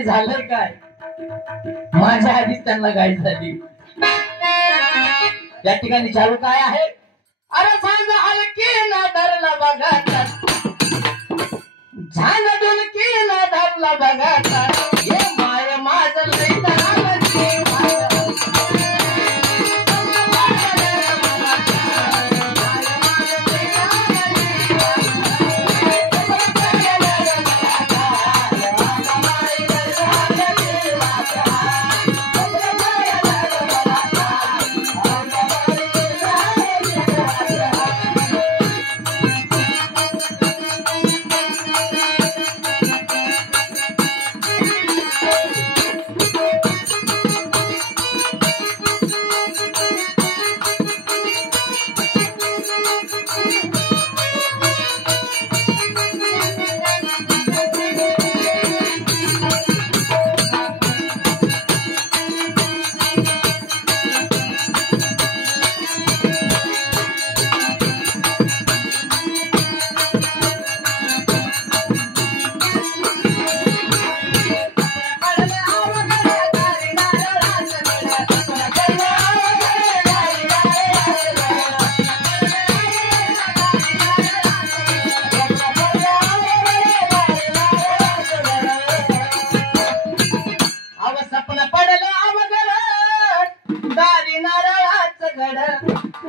ठिकाणी झालं काय माझ्या आधीच त्यांना गाय झाली या ठिकाणी चालू काय आहे अरे सांग हलकीला धरला बघाचा झान डुलकीला धरला बघाचा हे माय माझं लई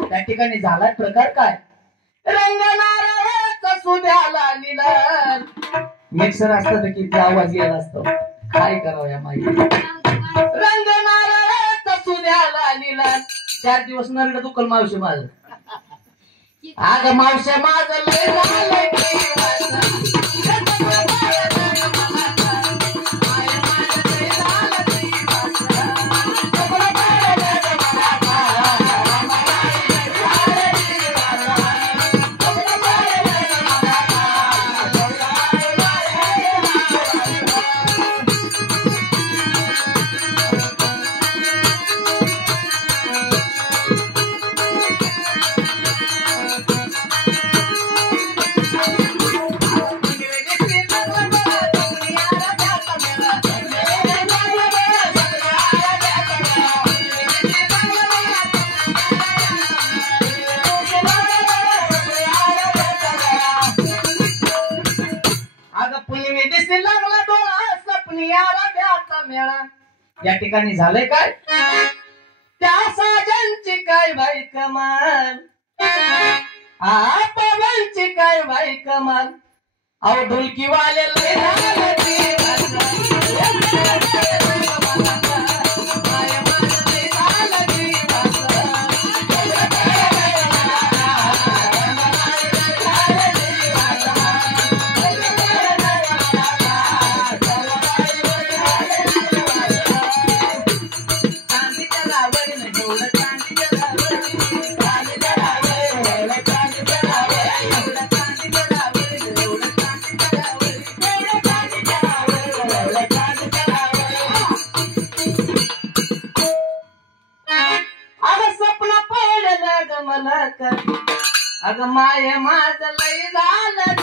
त्या ठिकाणी झालाय प्रकार काय रंग नारळाचा सुद्याला लिला मिक्सर असतं तर किती आवाज येत असतो काय करावं या माहिती रंग नारळाचा सुद्याला लिला 4 दिवस नरड दुखल मावशी माझं अगं मावशी माझं लय झालंय या ठिकाणी झालंय काय त्या साजांची काय बाई कमाल पवांची काय बाई कमाल अहो ढोलकी वाले अगं माय माझं लई झालं